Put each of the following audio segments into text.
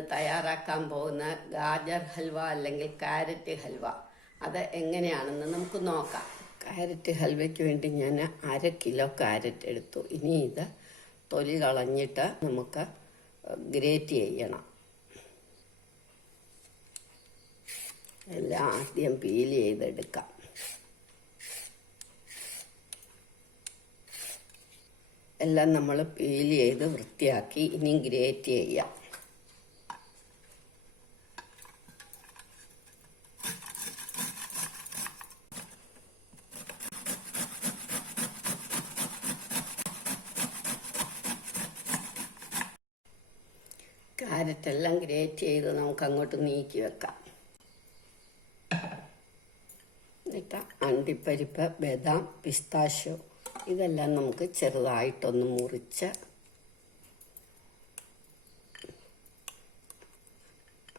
ഇന്ന് തയ്യാറാക്കാൻ പോകുന്ന ഗാജർ ഹൽവ അല്ലെങ്കിൽ ക്യാരറ്റ് ഹൽവ. അത് എങ്ങനെയാണെന്ന് നമുക്ക് നോക്കാം. ക്യാരറ്റ് ഹൽവയ്ക്ക് വേണ്ടി ഞാൻ 1/2 കിലോ ക്യാരറ്റ് എടുത്തു. ഇനി ഇത് തൊലി കളഞ്ഞിട്ട് നമുക്ക് ഗ്രേറ്റ് ചെയ്യണം. എല്ലാം ആദ്യം പീൽ ചെയ്തെടുക്കാം. എല്ലാം നമ്മൾ പീൽ ചെയ്ത് വൃത്തിയാക്കി ഇനി ഗ്രേറ്റ് ചെയ്യാം. ക്യാരറ്റ് എല്ലാം ഗ്രേറ്റ് ചെയ്ത് നമുക്ക് അങ്ങോട്ട് നീക്കി വെക്കാം. എന്നിട്ട് അണ്ടിപ്പരിപ്പ്, ബദാം, പിസ്താഷ്യോ ഇതെല്ലാം നമുക്ക് ചെറുതായിട്ടൊന്ന് മുറിച്ച്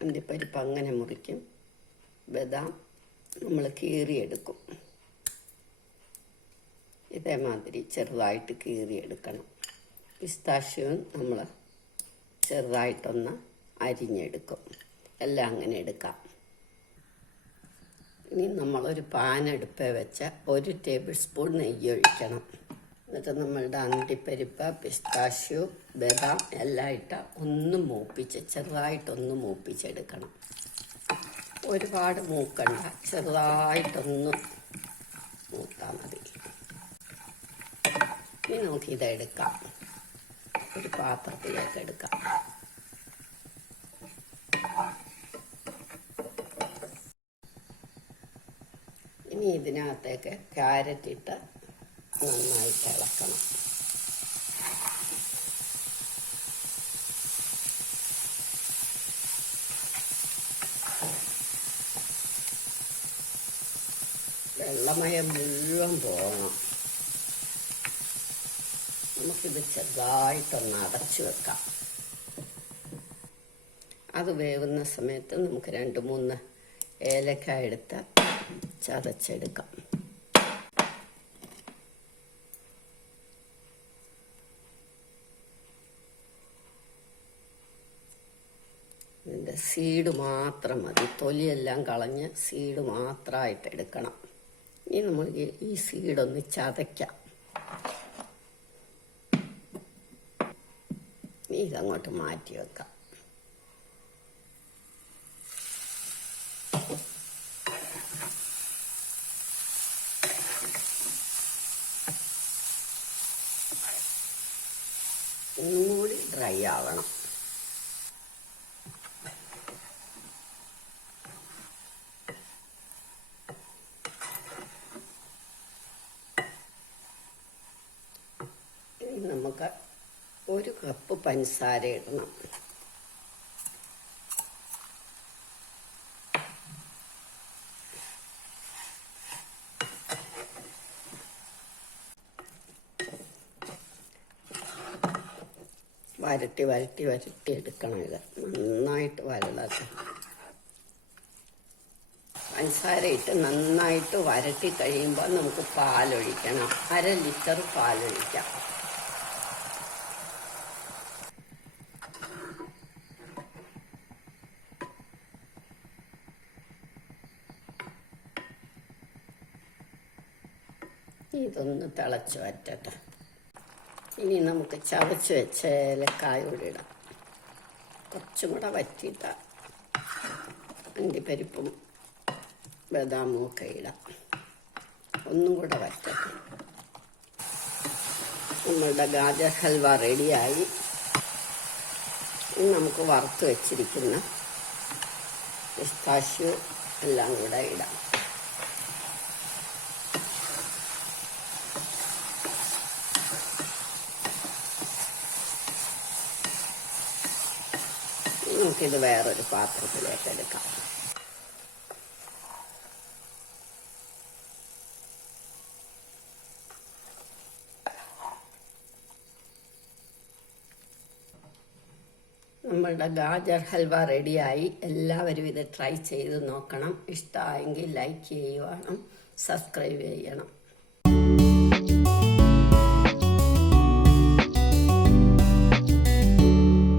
അണ്ടിപ്പരിപ്പ് അങ്ങനെ മുറിക്കും. ബദാം നമ്മൾ കീറിയെടുക്കും. ഇതേമാതിരി ചെറുതായിട്ട് കീറിയെടുക്കണം. പിസ്താഷ്യോ നമ്മൾ ചെറുതായിട്ടൊന്ന് അരിഞ്ഞെടുക്കും. എല്ലാം അങ്ങനെ എടുക്കാം. ഇനി നമ്മളൊരു പാൻ അടുപ്പേ വെച്ച് 1 ടേബിൾ സ്പൂൺ നെയ്യ് ഒഴിക്കണം. എന്നിട്ട് നമ്മളുടെ അണ്ടിപ്പരിപ്പ്, പിസ്താഷ്യോ, ബദാം എല്ലാം ഇട്ട് ഒന്ന് മൂപ്പിച്ച് ചെറുതായിട്ടൊന്ന് മൂപ്പിച്ചെടുക്കണം. ഒരുപാട് മൂക്കണ്ട, ചെറുതായിട്ടൊന്ന് മൂത്താൽ മതി. ഇനി നമുക്കിതെടുക്കാം. ഒരു പാത്രത്തിലേക്ക് എടുക്കാം. ഇനി ഇതിനകത്തേക്ക് ക്യാരറ്റ് ഇട്ട് നന്നായിട്ട് ഇളക്കണം. വെള്ളമയം മുഴുവൻ പോകണം. നമുക്കിത് ചെറുതായിട്ടൊന്ന് അടച്ചു വെക്കാം. അത് വേവുന്ന സമയത്ത് നമുക്ക് 2-3 ഏലക്ക എടുത്ത് ചതച്ചെടുക്കാം. ഇതിൻ്റെ സീഡ് മാത്രം മതി. തൊലിയെല്ലാം കളഞ്ഞ് സീഡ് മാത്രമായിട്ട് എടുക്കണം. ഇനി നമ്മൾ ഈ സീഡൊന്ന് ചതയ്ക്കാം. ഇതങ്ങോട്ട് മാറ്റി വെക്കാം. ഒന്നുകൂടി ഡ്രൈ ആവണം. ഇനി നമുക്ക് 1 കപ്പ് പഞ്ചസാര ഇടണം. വരട്ടി വരട്ടി വരട്ടി എടുക്കണം. ഇത് നന്നായിട്ട് വരളാത്ത പഞ്ചസാര ഇട്ട് നന്നായിട്ട് വരട്ടി കഴിയുമ്പോൾ നമുക്ക് പാലൊഴിക്കണം. 1/2 ലിറ്റർ പാലൊഴിക്കാം. ഇതൊന്ന് തിളച്ച് വറ്റട്ടെ. ഇനി നമുക്ക് ചതച്ച് വെച്ച ഏലക്കായ കൂടി ഇടാം. കുറച്ചും കൂടെ വറ്റിയിട്ട അണ്ടിപ്പരിപ്പും ബദാമും ഒക്കെ ഇടാം. ഒന്നും കൂടെ വറ്റട്ടെ. നമ്മളുടെ ഗാജർ ഹൽവ റെഡിയായി. ഇനി നമുക്ക് വറുത്ത് വെച്ചിരിക്കുന്ന പിസ്താഷ്യോ എല്ലാം കൂടെ ഇടാം. നമുക്കിത് വേറൊരു പാത്രത്തിലേക്ക് എടുക്കാം. നമ്മളുടെ ഗാജർ ഹൽവ റെഡിയായി. എല്ലാവരും ഇത് ട്രൈ ചെയ്ത് നോക്കണം. ഇഷ്ടമായെങ്കിൽ ലൈക്ക് ചെയ്യുവാനും സബ്സ്ക്രൈബ് ചെയ്യണം.